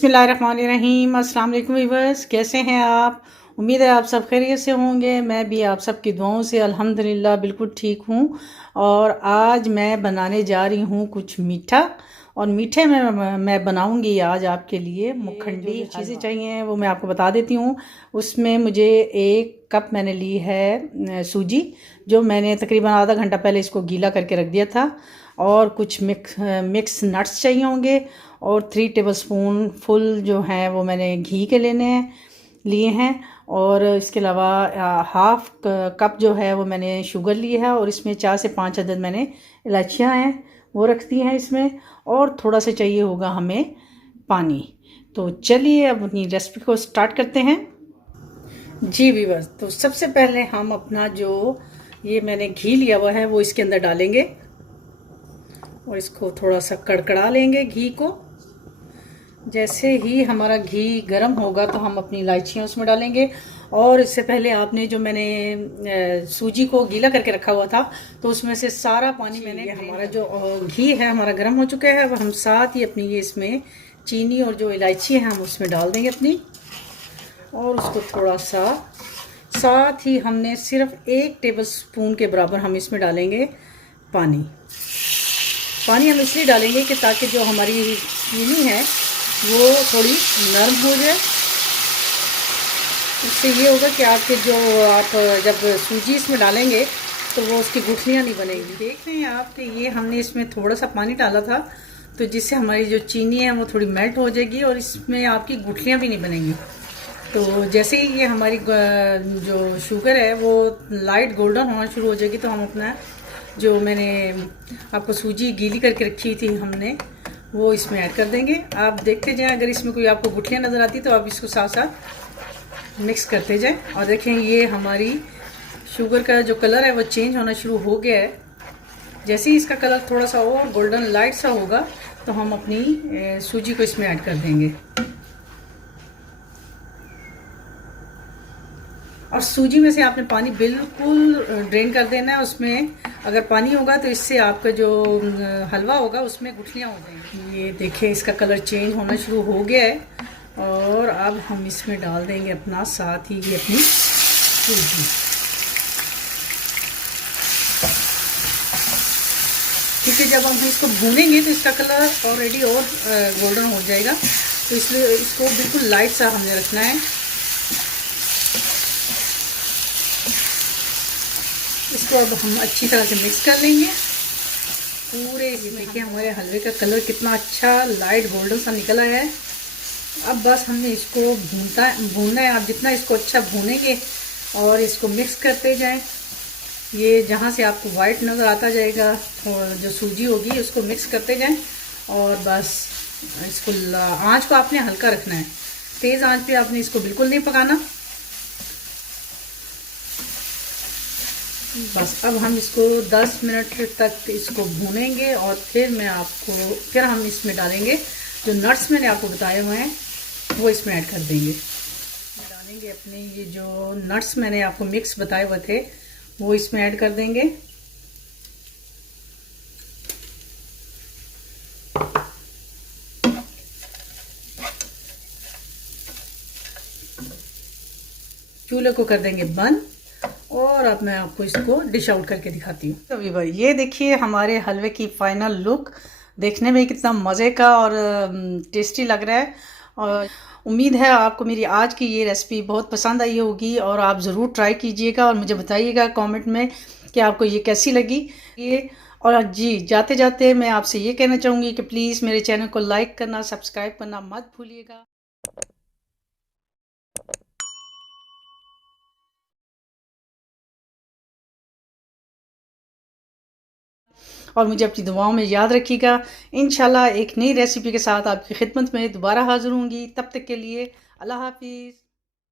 बिस्मिल्लाहिर्रहमानिर्रहीम। अस्सलाम वालेकुम व्यूअर्स, कैसे हैं आप? उम्मीद है आप सब खैरियत से होंगे। मैं भी आप सब की दुआओं से अल्हम्दुलिल्लाह बिल्कुल ठीक हूँ। और आज मैं बनाने जा रही हूँ कुछ मीठा, और मीठे में मैं बनाऊँगी आज आपके लिए मुखंडी। जो चीज़ें चाहिए वो मैं आपको बता देती हूँ। उसमें मुझे 1 कप मैंने ली है सूजी, जो मैंने तकरीबन आधा घंटा पहले इसको गीला करके रख दिया था। और कुछ मिक्स नट्स चाहिए होंगे, और 3 टेबलस्पून फुल जो हैं वो मैंने घी के लिए हैं। और इसके अलावा हाफ कप जो है वो मैंने शुगर ली है, और इसमें 4 से 5 अदद मैंने इलायचियाँ हैं वो रख दी हैं इसमें। और थोड़ा सा चाहिए होगा हमें पानी। तो चलिए अब अपनी रेसिपी को स्टार्ट करते हैं। जी व्यूअर्स, तो सबसे पहले हम अपना जो ये मैंने घी लिया हुआ है वो इसके अंदर डालेंगे, और इसको थोड़ा सा कड़कड़ा लेंगे घी को। जैसे ही हमारा घी गर्म होगा तो हम अपनी इलायचियाँ उसमें डालेंगे। और इससे पहले आपने जो मैंने सूजी को गीला करके रखा हुआ था, तो उसमें से सारा पानी मैंने, हमारा जो घी है हमारा गर्म हो चुका है। अब हम साथ ही अपनी ये इसमें चीनी और जो इलायची है हम उसमें डाल देंगे अपनी, और उसको थोड़ा सा, साथ ही हमने सिर्फ 1 टेबलस्पून के बराबर हम इसमें डालेंगे पानी। पानी हम इसलिए डालेंगे कि ताकि जो हमारी चीनी है वो थोड़ी नरम हो जाए। इससे ये होगा कि आपके जो आप जब सूजी इसमें डालेंगे तो वो उसकी गुठलियाँ नहीं बनेगी। देख रहे हैं आप कि ये हमने इसमें थोड़ा सा पानी डाला था, तो जिससे हमारी जो चीनी है वो थोड़ी मेल्ट हो जाएगी, और इसमें आपकी गुठलियाँ भी नहीं बनेंगी। तो जैसे ही ये हमारी जो शुगर है वो लाइट गोल्डन होना शुरू हो जाएगी, तो हम अपना जो मैंने आपको सूजी गीली करके रखी थी हमने, वो इसमें ऐड कर देंगे। आप देखते जाएं, अगर इसमें कोई आपको गुठलियाँ नज़र आती तो आप इसको साथ साथ मिक्स करते जाएं। और देखें ये हमारी शुगर का जो कलर है वो चेंज होना शुरू हो गया है। जैसे ही इसका कलर थोड़ा सा और गोल्डन लाइट सा होगा तो हम अपनी सूजी को इसमें ऐड कर देंगे। और सूजी में से आपने पानी बिल्कुल ड्रेन कर देना है। उसमें अगर पानी होगा तो इससे आपका जो हलवा होगा उसमें गुठलियाँ हो जाएंगी। ये देखें इसका कलर चेंज होना शुरू हो गया है, और अब हम इसमें डाल देंगे अपना साथ ही ये अपनी सूजी। ठीक है, जब हम इसको भूनेंगे तो इसका कलर ऑलरेडी और गोल्डन हो जाएगा, तो इसलिए इसको बिल्कुल लाइट सा हमने रखना है। इसको अब हम अच्छी तरह से मिक्स कर लेंगे पूरे। देखिए हमारे हलवे का कलर कितना अच्छा लाइट गोल्डन सा निकला है। अब बस हमने इसको भूनना है। आप जितना इसको अच्छा भूनेंगे और इसको मिक्स करते जाएं, ये जहाँ से आपको वाइट नज़र आता जाएगा और जो सूजी होगी उसको मिक्स करते जाएं। और बस इसको आँच को आपने हल्का रखना है, तेज़ आँच पे आपने इसको बिल्कुल नहीं पकाना। बस अब हम इसको 10 मिनट तक इसको भूनेंगे, और फिर हम इसमें डालेंगे जो नट्स मैंने आपको बताए हुए हैं वो इसमें ऐड कर देंगे। डालेंगे अपने ये जो नट्स मैंने आपको मिक्स बताए हुए थे वो इसमें ऐड कर देंगे। चूल्हे को कर देंगे बंद, और अब मैं आपको इसको डिश आउट करके दिखाती हूँ। तो व्यूअर ये देखिए हमारे हलवे की फाइनल लुक, देखने में कितना मज़े का और टेस्टी लग रहा है। और उम्मीद है आपको मेरी आज की ये रेसिपी बहुत पसंद आई होगी, और आप ज़रूर ट्राई कीजिएगा और मुझे बताइएगा कमेंट में कि आपको ये कैसी लगी। ये और जी जाते जाते मैं आपसे ये कहना चाहूँगी कि प्लीज़ मेरे चैनल को लाइक करना, सब्सक्राइब करना मत भूलिएगा। और मुझे अपनी दुआओं में याद रखिएगा। इंशाल्लाह एक नई रेसिपी के साथ आपकी खिदमत में दोबारा हाज़िर होंगी। तब तक के लिए अल्लाह हाफिज़।